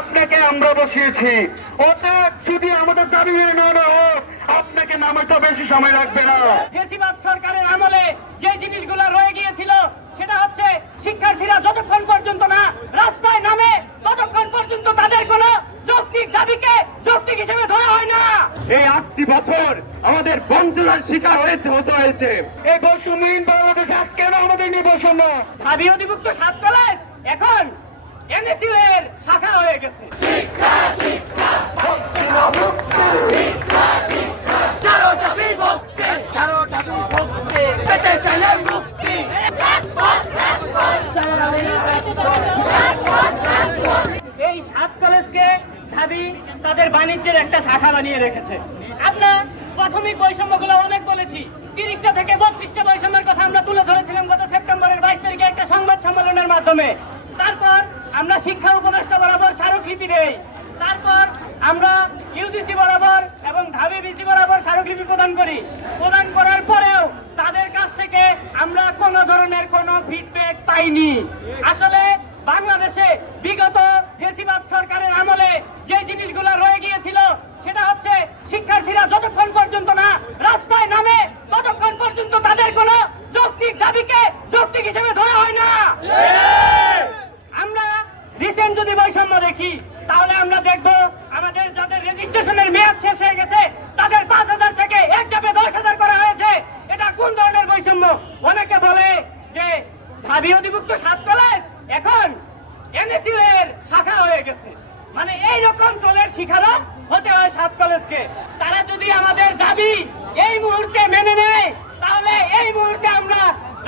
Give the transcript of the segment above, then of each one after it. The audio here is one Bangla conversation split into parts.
আপনাকে আমরা বসিয়েছি। অতএব যদি আমাদের দাবি মেনে নেওয়া হোক, আপনাকে নামাতে বেশি সময় লাগবে না। ফেসিবাদ সরকারের আমলে যে জিনিসগুলো রয়ে গিয়েছিল সেটা হচ্ছে শিক্ষার্থীরা যতক্ষণ পর্যন্ত না রাস্তায় নামে ততক্ষণ পর্যন্ত তাদের কোনো যৌক্তিক দাবিকে যৌক্তিক হিসেবে ধরা হয় না। এই 8টি বছর আমাদের বঞ্চনার শিকার হতে হয়েছে। এই বৈষম্যহীন বাংলাদেশ আজকে আমাদের নিয়ে বৈষম্য। ঢাবি অধিভুক্ত 7 কলেজ এখন এনএসইউ এর শাখা হয়ে গেছে। এই 7 কলেজকে ঢাবি তাদের বাণিজ্যের একটা শাখা বানিয়ে রেখেছে। আমরা প্রাথমিক বৈষম্যগুলো অনেক বলেছি, 30টা থেকে 32টা বৈষম্যের কথা আমরা তুলে ধরেছিলাম গত সেপ্টেম্বরের 22 তারিখে একটা সংবাদ সম্মেলনের মাধ্যমে। তারপর আমরা শিক্ষা উপদেষ্টা বরাবর স্মারকলিপি দেই, তারপর আমরা ইউজিসি বরাবর এবং ঢাবি বিসি বরাবর স্মারকলিপি প্রদান করি। প্রদান করার পরেও তাদের কাছ থেকে আমরা কোনো ধরনের কোনো ফিডব্যাক পাইনি। আসলে বাংলাদেশে বিগত ফেসিবাদ সরকারের আমলে যে জিনিসগুলো রয়ে গিয়েছিল সেটা হচ্ছে শিক্ষার্থীরা যতক্ষণ পর্যন্ত না রাস্তায় নামে ততক্ষণ পর্যন্ত তাদের কোনো যৌক্তিক দাবিকে যৌক্তিক হিসেবে ধরা হয় না। আমরা রিসেন্ট যদি বৈষম্য দেখি তাহলে আমরা দেখব আমাদের যাদের রেজিস্ট্রেশনের মেয়াদ শেষ হয়ে গেছে তাদের 5,000 থেকে এক ধাপে 10,000 করা হয়েছে। এটা কোন ধরনের বৈষম্য? অনেকে বলে যে ঢাবি অধিভুক্ত 7 কলেজ এখন এনএসইউ এর শাখা হয়ে গেছে, মানে এইরকম চলের শিখারও হতে হয় 7 কলেজকে। তারা যদি আমাদের দাবি এই মুহূর্তে মেনে নেয় তাহলে এই মুহূর্তে আমরা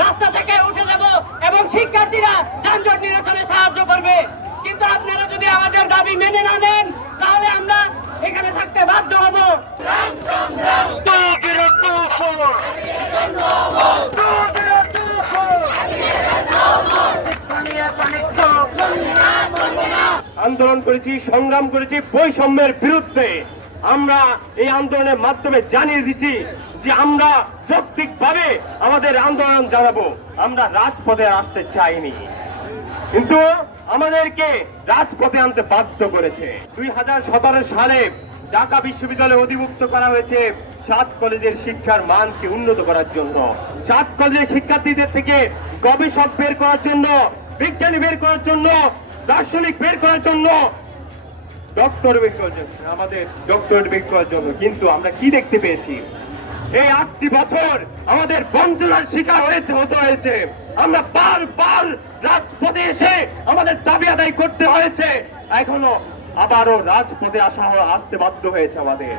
রাস্তা থেকে উঠে যাব এবং শিক্ষার্থীরা যানজট নিরসনে সাহায্য করবে। কিন্তু আপনারা যদি আমাদের দাবি মেনে না নেন তাহলে আমরা এখানে থাকতে বাধ্য হব। আন্দোলন করেছি, সংগ্রাম করেছি বৈষম্যের বিরুদ্ধে। আমরা এই আন্দোলনের মাধ্যমে জানিয়ে দিচ্ছি যে আমরা যৌক্তিকভাবে আমাদের আন্দোলন জানাবো। আমরা রাজপথে আসতে চাইনি, কিন্তু আমাদেরকে রাজপথে আনতে বাধ্য করেছে। 2017 সালে ঢাকা বিশ্ববিদ্যালয়ে অধিভুক্ত করা হয়েছে 7 কলেজের শিক্ষার মানকে উন্নত করার জন্য, 7 কলেজের শিক্ষার্থীদের থেকে গবেষক বের করার জন্য, বিজ্ঞানী বের করার জন্য, দার্শনিক বের করার জন্য, ডক্টর বের করার জন্য, আমাদের ডক্টরেট বের করার জন্য। কিন্তু আমরা কি দেখতে পেয়েছি? এই 8টি বছর আমাদের বঞ্চনার শিকার হতে হয়েছে। আমরা বারবার রাজপথে এসে আমাদের দাবি আদায় করতে হয়েছে। এখনো আবারও রাজপথে আসতে বাধ্য হয়েছে আমাদের।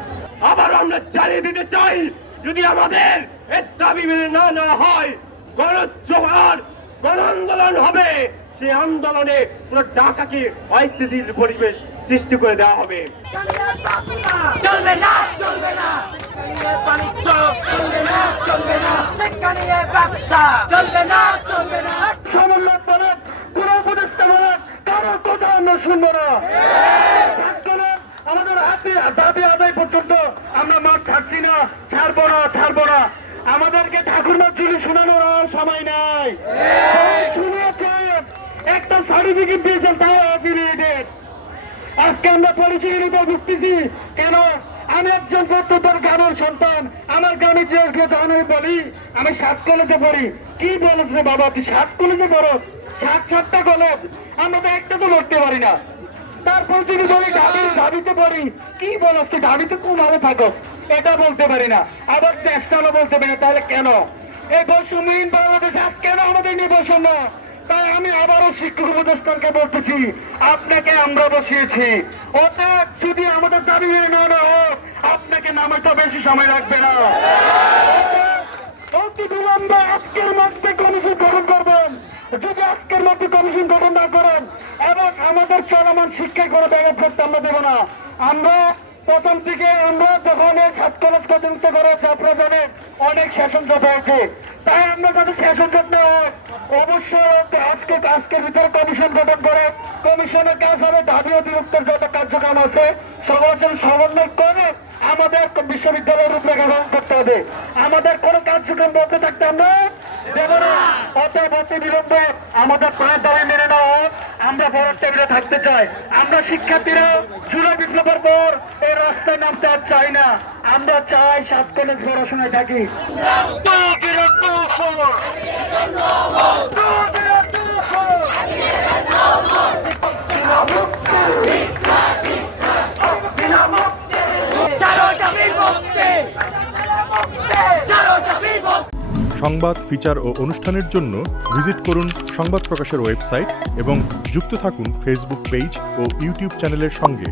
আবারও আমরা জানিয়ে দিতে চাই, যদি আমাদের এর দাবি মেনে না নেওয়া হয়, গণজোয়ার গণ আন্দোলন হবে। সেই আন্দোলনে পুরো ঢাকাকে অস্থিতিশীল পরিবেশ সৃষ্টি করে দেওয়া হবে। চলবে না, চলবে না, বাণিজ্য চলবে না, চলবে না, সেখানে ব্যবসা চলবে না, চলবে না। সমন্বয় বলেন, কোন উপদেষ্টা বলেন, কারো কথা আমরা শুনবো না। আমাদের হাতে দাবি আদায় পর্যন্ত আমরা মাঠ ছাড়ছি না, ছাড়বো না, ছাড়বো না। আমাদেরকে ঠাকুরমার চুরি শোনানোর সময় নাই। শুনেছেন একটা সার্টিফিকেট দিয়েছেন, তাও অ্যাফিলিয়েটেড। আজকে আমরা পরিচয় নিতে ঢুকতেছি কেন? আমি একজন প্রত্যেকের গ্রামের সন্তান। আমার গ্রামে যে আমি বলি আমি 7 কলেজে পড়ি। কি বলছ রে বাবা, তুই 7 কলেজে পড়ো? 7টা কলেজ, আমরা তো একটা তো লড়তে পারি না। তারপর যদি বলি ঢাবিতে পড়ি, কি বলছ তুই ঢাবিতে কোন আলো থাকো? এটা বলতে পারি না, আবার চেষ্টাও বলতে পারি না। তাহলে কেন এই বৈষম্যহীন বাংলাদেশ আজকে আমাদের নিয়ে বৈষম্য? তাই আমি আবারও শিক্ষক উপদেষ্টাকে বলতেছি, আপনাকে আমরা বসিয়েছি। অতএব যদি আমাদের দাবি মেনে নেওয়া হোক, আপনাকে নামাতে বেশি সময় লাগবে না। অতি বিলম্বে আজকের মধ্যে কমিশন গঠন করবেন। যদি আজকের মধ্যে কমিশন গঠন না করেন এবং আমাদের চলমান শিক্ষায় কোনো ব্যাঘাত করতে আমরা দেবো না। আমরা প্রথম থেকে আমরা যখন 7 কলেজ পর্যন্ত করেছি, আপনারা জানেন অনেক সেশন জট হয়েছে। তাই আমরা যাতে সেশন জট না হয়, অবশ্যই আজকের ভিতরে কমিশন গঠন করে কমিশনের কাজ হবে ঢাবি অধিভুক্তের যত কার্যক্রম আছে সবার সমন্বয় করে আমাদের বিশ্ববিদ্যালয়ের রূপরেখা গ্রহণ করতে হবে। আমাদের কোনো কার্যক্রম বলতে থাকতে আমরা অত বিলম্ব আমাদের প্রাণ দাবি মেনে নেওয়া হোক। আমরা বড় টেবিলে থাকতে চাই। আমরা শিক্ষার্থীরা জুলাই বিপ্লবের পর এই রাস্তায় নামতে আর চাই না। আমরা চাই 7 কলেজ পড়াশোনায় থাকি। সংবাদ, ফিচার ও অনুষ্ঠানের জন্য ভিজিট করুন সংবাদ প্রকাশের ওয়েবসাইট এবং যুক্ত থাকুন ফেসবুক পেজ ও ইউটিউব চ্যানেলের সঙ্গে।